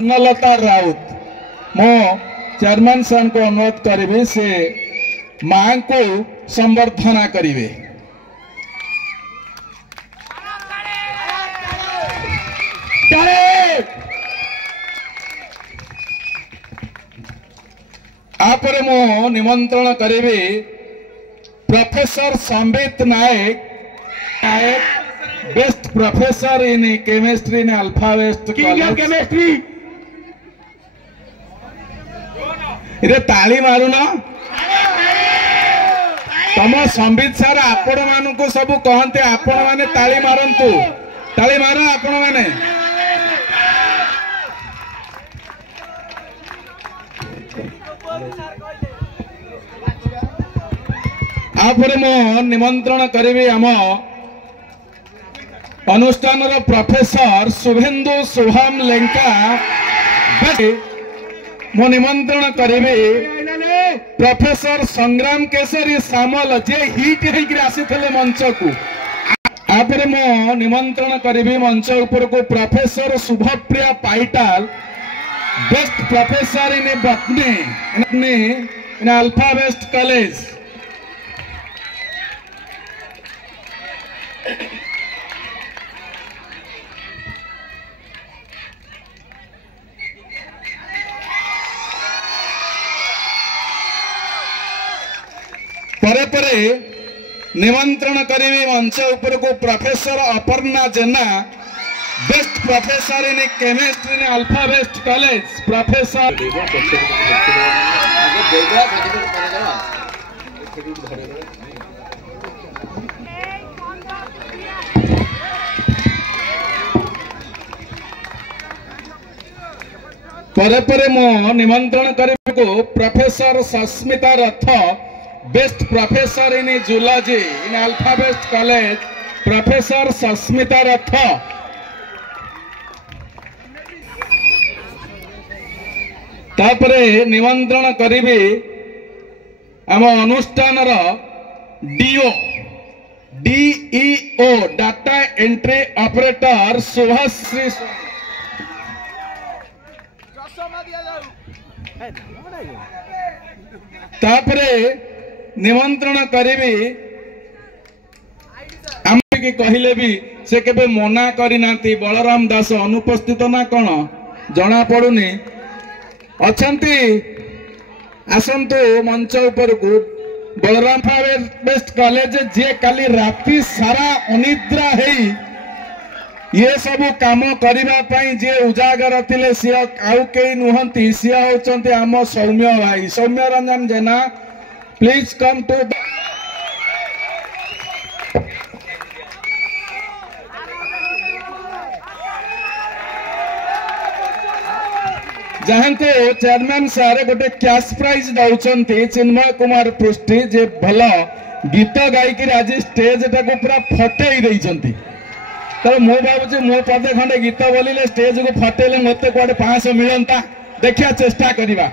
स्वर्णलता राउत मो chairman sir को अनुरोध करी से मां को संबर्धना करेंगे। आपरे मो निमंत्रण करी professor Sambit Nayak best professor in chemistry in Alpha West College chemistry इरे ताली मारुन तम संबित सर आपण मान को सब कहते आपण माने ताली मारंतु ताली मार आपण माने आपरे मो निमंत्रण करी आम अनुष्ठान प्रोफेसर शुभेन्दु शुभम लेंका मो निमंत्रण करी प्रोफेसर संग्राम केसरी सामल जे हिट होते मंच को आपरे मो निमंत्रण करी मंच ऊपर को professor Shubhapriya Paital best professor in botany in Alpha West College परे परे निमंत्रण करी मंच ऊपर को professor Aparna Jena best professor in chemistry in Alpha West College professor परे परे मो निमंत्रण करी को professor Sasmita Rath best professor in zoology in Alpha West College professor Sasmita Rath तापरे निमंत्रण करी आम अनुष्ठान DO DEO data entry operator Subhashree तापरे निमंत्रण करी आम कहले भी से केबे मना करना बलराम दास अनुपस्थित ना कौन जना पड़ुनी अच्छी आसतु मंच ऊपर को बलराम बेस्ट कॉलेज जे काली राति सारा अनिद्रा है ये सब काम करने जे उजागर थिले सी आउ कई नुहंती सी होचंती आम सौम्य भाई सौम्य रंजन जेना प्लीज कम टू जहाँ को चेयरमैन सारे गोटे कैश प्राइज दौरान चिन्मय कुमार पृष्टि जे भल गीत गायक आज स्टेज टाक पूरा फटई देती तो मु भावुँ मो पदे खंडे गीत बोलिले स्टेज को फटेले मत कड़े 500 मिलता देखिया चेष्टा करिबा।